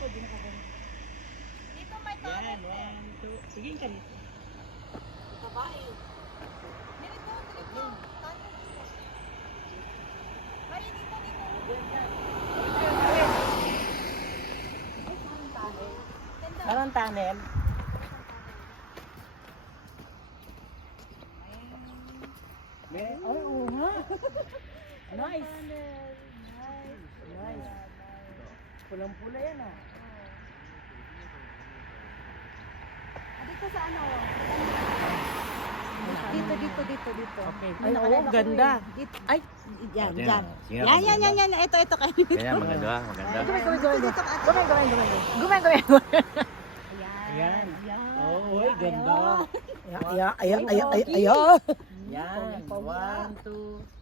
likod, din ako. Dito may Yan, tunnel. 1, 2. Sige ka dito. Babae. Dito, dito. Tunnel dito. Mari, dito, dito. Ay, parang tunnel. Ganda. Parang tunnel. Ay, oo nga. Nice. Nice. Pulang-pula yan ah. Dito sa ano? Dito. Okay. May Ay, nakalala oo, ko ganda. eh. Dito. Ay, yan, Sige, yan. sige, Yan. maganda. Ito kayo. Kaya maganda, maganda. Gumay. Ayan. Oo, oh, ganda. Ayan. Yan. 1, 2.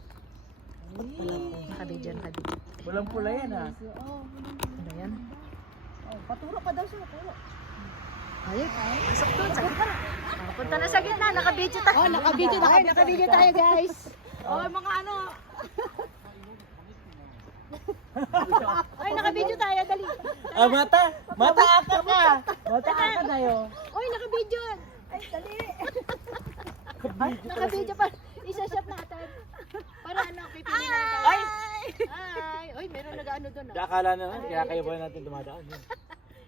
Nakabidyo. Pulang-pula yan ah. Ano yan? Paturo pa daw siya, paturo. Ayun. Pasok doon. Sa gitna. Punta na sa gitna. Nakabidyo tayo. Oh, nakabidyo tayo guys. Oh, mga ano. Ay, nakabidyo tayo. Dali. Ah, mata! Mata aka ka! Mata aka na yun. Oy, nakabidyo. Ay, dali. Nakabidyo pa. Isa-shot natin. Para ano, pipili na tayo. Ay! Ay! Oy, meron nag-ano doon ah. Akala naman, kaya kayo ba natin dumadaan yun?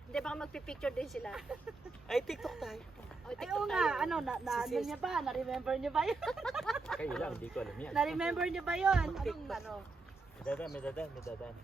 Hindi, baka magpipicture din sila. Ay, TikTok tayo. Oy, ay, oo nga. Ano, ano niya ba? Na-remember niyo ba yun? Kayo lang, hindi ko alam yan. Na-remember niyo ba yun? Anong ano? May dadan.